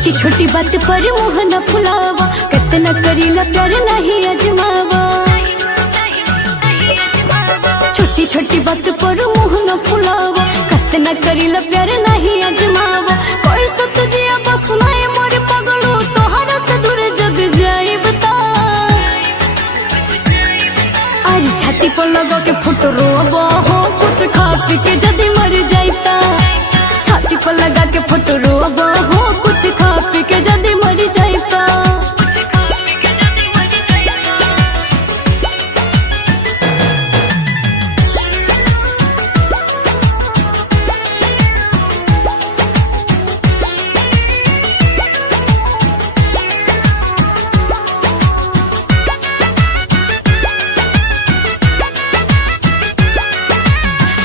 छोटी छोटी बात पर मुँह न फुलावा, कितना करीला प्यार नहीं अजमावा। छोटी छोटी बात पर मुँह न फुलावा, कितना करीला प्यार नहीं अजमावा। कोई सत जिया बस नहीं मोर पगलू, तोहरा से दूर जग जाई बता। अरे छाती पर लगा के फुट रोबो हो, कुछ खा पी के जदी मर जाइता। छाती पर लगा के फुट रोबो हो, कुछ खा पी के जदी मर जाइता।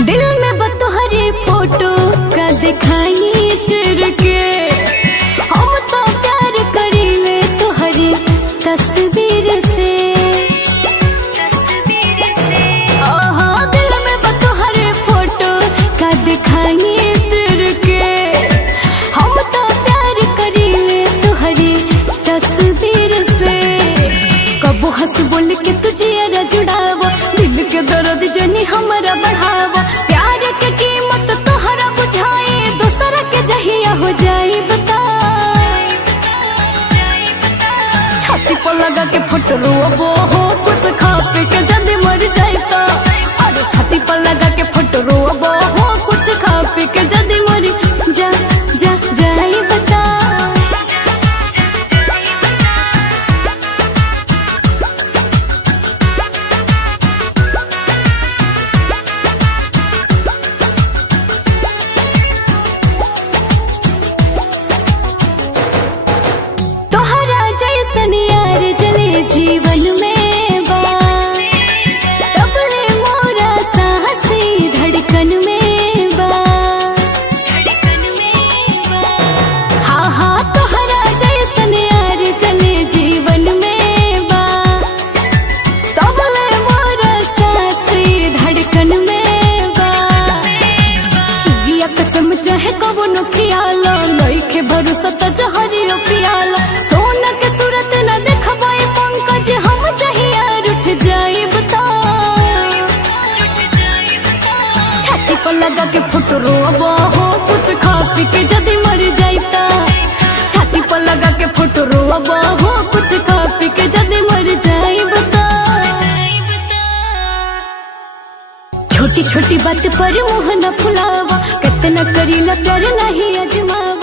दिल में बतोहरे फोटो का दिखाई चिर के, हम तो प्यार करीले तोहरे तस्वीर से। दिल में बतोहरे फोटो का दिखाई चिर के, हम तो प्यार करीले तोहरे तस्वीर से। कबो हंस बोल के तुझे अरा जुड़ावा, दिल के दर्द जनी हमारा बढ़ावा। प्यार के कीमत तोहरा बुझाई, दूसरा के जहिया हो जाई बता। छाती पर लगा के फुट रोबो हो, कुछ खा पी के जल्दी मर जाइता। अरे छाती पर लगा के फुट रोबो हो, कुछ खा पी के जल्दी मर जाई बता। जीवन में बा तबले मोरा साहसी धड़कन में बा। हाँ हाँ तोहरा जैसन यार चले जीवन में बा, तबले मोरा साहसी धड़कन में बा। किया कसम चाहे कबो न खियाला, नइखे भरोसा त जहरियो पियाला। सोना के सूरत न देखबा पंकज, हम चाहिए उठ जाई बता। छाती पर लगा के फुट रोबो हो, कुछ खा पी के जदी मर जाइता। छाती पर लगा के फुट रोबो हो, कुछ खा पी के जदी मर जाई बता। छोटी छोटी बात पर मुँह न फुलावा, कितना करीला प्यार नहीं अजमावा।